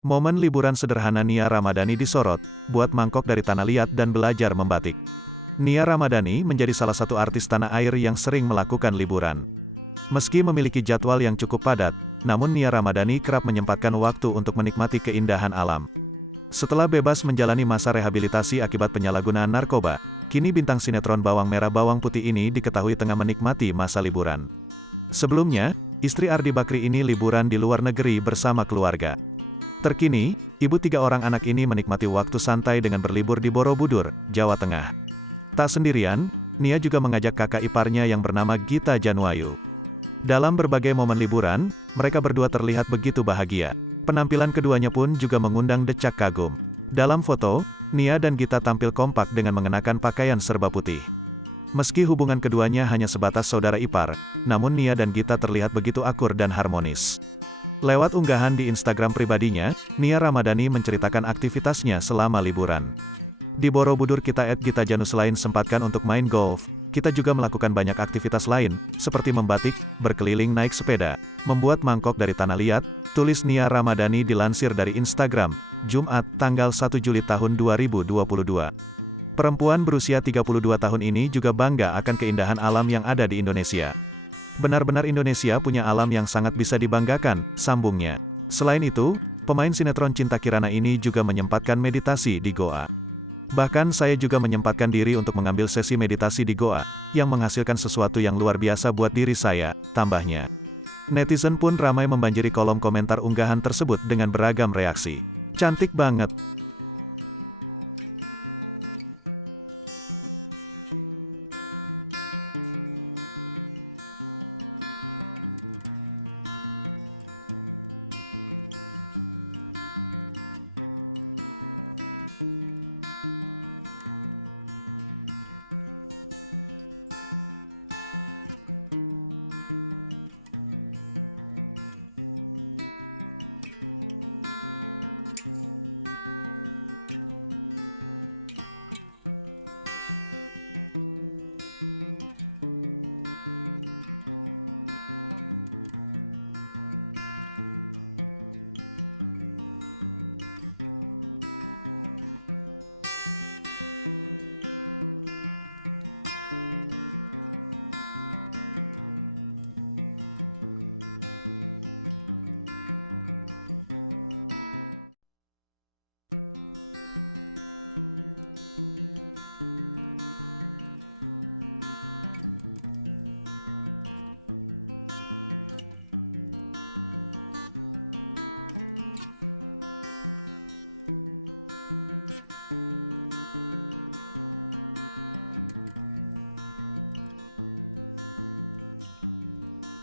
Momen liburan sederhana Nia Ramadhani disorot, buat mangkok dari tanah liat dan belajar membatik. Nia Ramadhani menjadi salah satu artis tanah air yang sering melakukan liburan. Meski memiliki jadwal yang cukup padat, namun Nia Ramadhani kerap menyempatkan waktu untuk menikmati keindahan alam. Setelah bebas menjalani masa rehabilitasi akibat penyalahgunaan narkoba, kini bintang sinetron Bawang Merah Bawang Putih ini diketahui tengah menikmati masa liburan. Sebelumnya, istri Ardi Bakri ini liburan di luar negeri bersama keluarga. Terkini, ibu 3 orang anak ini menikmati waktu santai dengan berlibur di Borobudur, Jawa Tengah. Tak sendirian, Nia juga mengajak kakak iparnya yang bernama Gita Janwayu. Dalam berbagai momen liburan, mereka berdua terlihat begitu bahagia. Penampilan keduanya pun juga mengundang decak kagum. Dalam foto, Nia dan Gita tampil kompak dengan mengenakan pakaian serba putih. Meski hubungan keduanya hanya sebatas saudara ipar, namun Nia dan Gita terlihat begitu akur dan harmonis. Lewat unggahan di Instagram pribadinya, Nia Ramadhani menceritakan aktivitasnya selama liburan. Di Borobudur Gita Janu selain sempatkan untuk main golf, kita juga melakukan banyak aktivitas lain, seperti membatik, berkeliling naik sepeda, membuat mangkok dari tanah liat, tulis Nia Ramadhani dilansir dari Instagram, Jumat, tanggal 1 Juli tahun 2022. Perempuan berusia 32 tahun ini juga bangga akan keindahan alam yang ada di Indonesia. Benar-benar Indonesia punya alam yang sangat bisa dibanggakan, sambungnya. Selain itu, pemain sinetron Cinta Kirana ini juga menyempatkan meditasi di Goa. Bahkan saya juga menyempatkan diri untuk mengambil sesi meditasi di Goa, yang menghasilkan sesuatu yang luar biasa buat diri saya, tambahnya. Netizen pun ramai membanjiri kolom komentar unggahan tersebut dengan beragam reaksi. Cantik banget.